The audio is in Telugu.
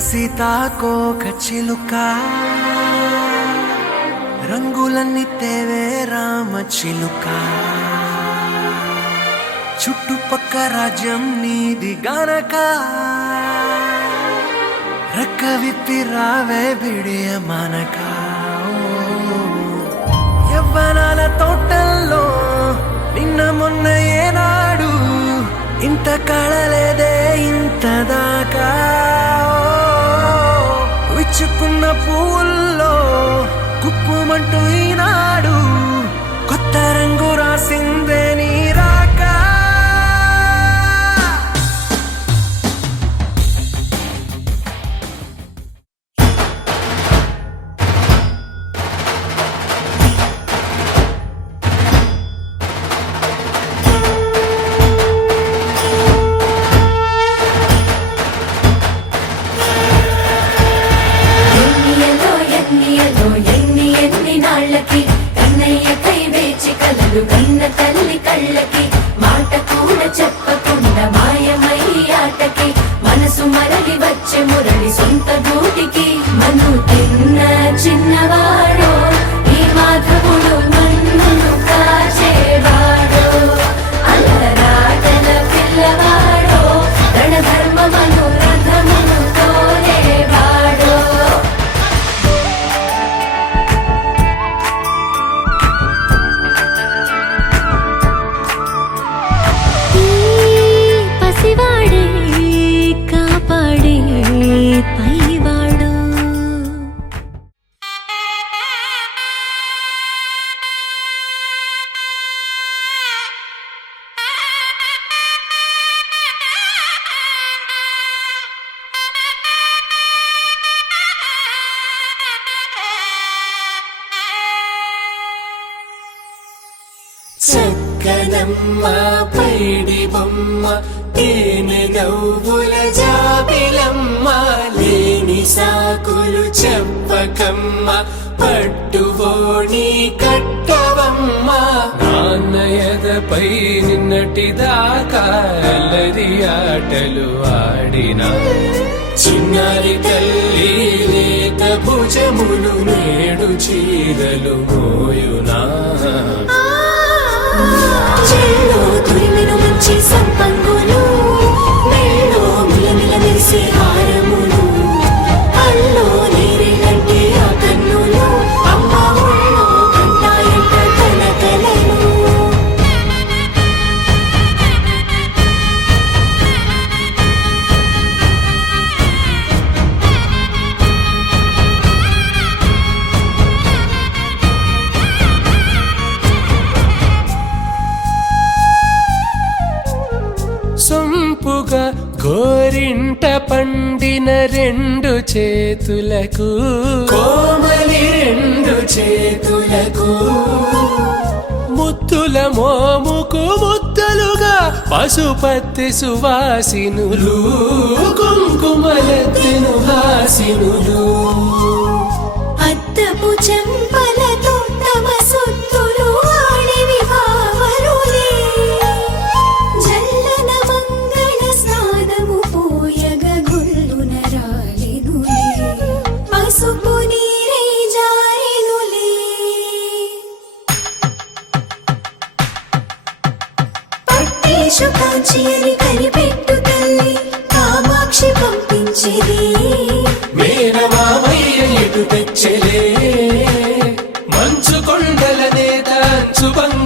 సీతాకోక చిలుక రంగులన్నీ తేవే రామ చిలుక చుట్టుపక్క రాజ్యం నీది గనక రెక్క విప్పి రావే బిడియ మనక యవ్వనాల తోటల్లో నిన్న మొన్న ఏనాడు ఇంత కళలేదే ఇంత దాకా విచ్చుకున్న పూల్లో కుప్పుమంటూ ఈనాడు కొత్త రంగు రాసిందే నీ రాక కన్న తల్లి కళ్ళకి మాట కూడా చెప్పకుండా మాయమయ్యాటకి మనసు మరలి వచ్చే మురళి సొంత గూటికి మను తిన్న చిన్నవాడో ఈ మాధవుడు నన్ను కాచేవాడో అల్లరాటల పిల్లవాడో రణధర్మమను రథమును తోలేవాడో చక్కనమ్మ పైడి బొమ్మ తేనె నవ్వుల జాబిలమ్మ లేని సాకులు చెప్పకమ్మ పట్టువోణి కట్టవమ్మ నాన్నయదపై నిన్నటిదాకా అల్లరి ఆటలు ఆడినా చిన్నారి తల్లి లేత భుజములు నేడు చీరలు మోయునా చెల్లో తురిమిన మంచి సంపంగులు మెళ్ళో మిలమిల మెరిసే హారములు అల్లో నీరేనంటే ఆ కన్నులు అమ్మ ఒళ్ళో కంటాయంట కలకలను సొంపుగా గోరింట పండిన రెండు చేతులకు కోమలి రెండు చేతులకు ముద్దుల మోముకు ముద్దలుగా పశుపతి సువాసినులు కుంకుమలెత్తిను హాసినులు అద్దపు చెంపలతో తమ సొత్తులు ఆడివి భావరులే జల్లన మంగళ స్నానము పోయగ గుల్లున రాలినులే పసుపు నీరై జారినులే పట్టేషు కాంచి అని కనిపెట్టు తల్లి కామాక్షి పంపించేది మేనమామయ్య ఎటు తెచ్చలే మంచు కొండల నేత అంచు బంగారు